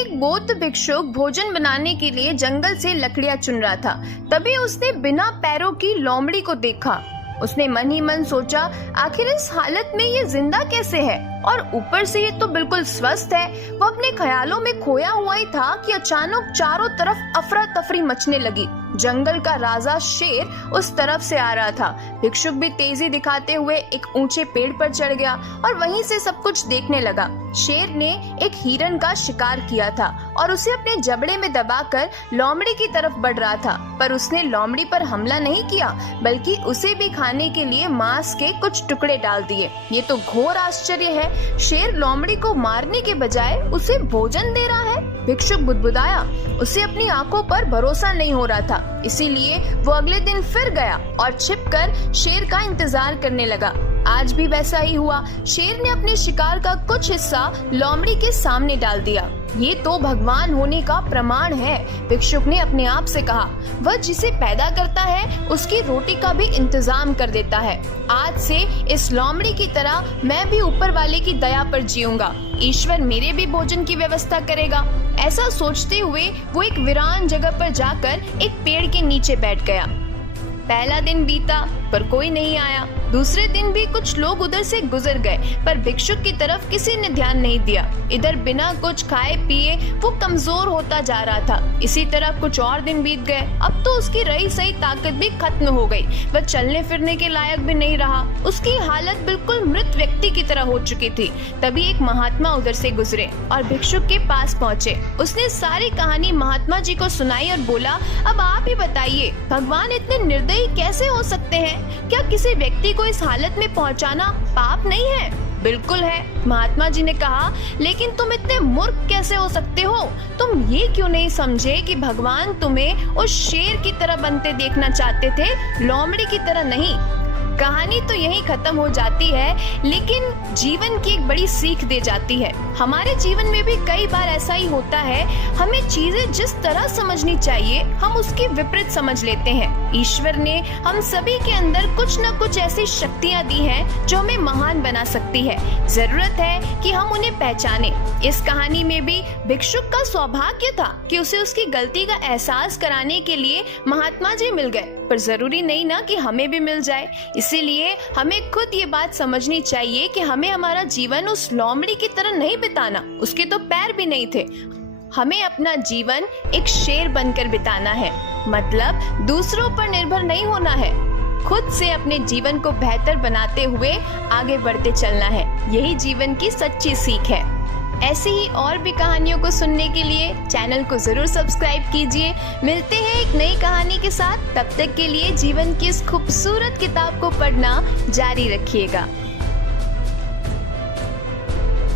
एक बौद्ध भिक्षुक भोजन बनाने के लिए जंगल से लकड़ियां चुन रहा था। तभी उसने बिना पैरों की लोमड़ी को देखा। उसने मन ही मन सोचा, आखिर इस हालत में ये जिंदा कैसे है और ऊपर से ये तो बिल्कुल स्वस्थ है। वो अपने ख्यालों में खोया हुआ ही था कि अचानक चारों तरफ अफरा तफरी मचने लगी। जंगल का राजा शेर उस तरफ से आ रहा था। भिक्षुक भी तेजी दिखाते हुए एक ऊंचे पेड़ पर चढ़ गया और वहीं से सब कुछ देखने लगा। शेर ने एक हिरन का शिकार किया था और उसे अपने जबड़े में दबाकर लोमड़ी की तरफ बढ़ रहा था, पर उसने लोमड़ी पर हमला नहीं किया, बल्कि उसे भी खाने के लिए मांस के कुछ टुकड़े डाल दिए। ये तो घोर आश्चर्य है, शेर लोमड़ी को मारने के बजाय उसे भोजन दे रहा है। भिक्षुक बुदबुदाया। उसे अपनी आंखों पर भरोसा नहीं हो रहा था, इसीलिए वो अगले दिन फिर गया और छिपकर शेर का इंतजार करने लगा। आज भी वैसा ही हुआ। शेर ने अपने शिकार का कुछ हिस्सा लोमड़ी के सामने डाल दिया। ये तो भगवान होने का प्रमाण है, भिक्षुक ने अपने आप से कहा। वह जिसे पैदा करता है उसकी रोटी का भी इंतजाम कर देता है। आज से इस लोमड़ी की तरह मैं भी ऊपर वाले की दया पर जीऊंगा। ईश्वर मेरे भी भोजन की व्यवस्था करेगा। ऐसा सोचते हुए वो एक वीरान जगह पर जाकर एक पेड़ के नीचे बैठ गया। पहला दिन बीता पर कोई नहीं आया। दूसरे दिन भी कुछ लोग उधर से गुजर गए, पर भिक्षुक की तरफ किसी ने ध्यान नहीं दिया। इधर बिना कुछ खाए पिए वो कमजोर होता जा रहा था। इसी तरह कुछ और दिन बीत गए। अब तो उसकी रही सही ताकत भी खत्म हो गई। वह चलने फिरने के लायक भी नहीं रहा। उसकी हालत बिल्कुल मृत व्यक्ति की तरह हो चुकी थी। तभी एक महात्मा उधर से गुजरे और भिक्षुक के पास पहुँचे। उसने सारी कहानी महात्मा जी को सुनाई और बोला, अब आप ही बताइए, भगवान इतने निर्दयी कैसे हो सकते हैं? क्या किसी व्यक्ति को इस हालत में पहुंचाना पाप नहीं है? बिल्कुल है, महात्मा जी ने कहा, लेकिन तुम इतने मूर्ख कैसे हो सकते हो? तुम ये क्यों नहीं समझे कि भगवान तुम्हें उस शेर की तरह बनते देखना चाहते थे, लोमड़ी की तरह नहीं। कहानी तो यहीं खत्म हो जाती है, लेकिन जीवन की एक बड़ी सीख दे जाती है। हमारे जीवन में भी कई बार ऐसा ही होता है। हमें चीजें जिस तरह समझनी चाहिए हम उसकी विपरीत समझ लेते हैं। ईश्वर ने हम सभी के अंदर कुछ न कुछ ऐसी शक्तियां दी हैं जो हमें महान बना सकती है। जरूरत है कि हम उन्हें पहचाने। इस कहानी में भी भिक्षुक का सौभाग्य था कि उसे उसकी गलती का एहसास कराने के लिए महात्मा जी मिल गए, पर जरूरी नहीं ना कि हमें भी मिल जाए। इसीलिए हमें खुद ये बात समझनी चाहिए कि हमें हमारा जीवन उस लोमड़ी की तरह नहीं बिताना। उसके तो पैर भी नहीं थे। हमें अपना जीवन एक शेर बनकर बिताना है, मतलब दूसरों पर निर्भर नहीं होना है। खुद से अपने जीवन को बेहतर बनाते हुए आगे बढ़ते चलना है। यही जीवन की सच्ची सीख है। ऐसी ही और भी कहानियों को सुनने के लिए चैनल को जरूर सब्सक्राइब कीजिए। मिलते हैं एक नई कहानी के साथ। तब तक के लिए जीवन की इस खूबसूरत किताब को पढ़ना जारी रखिएगा।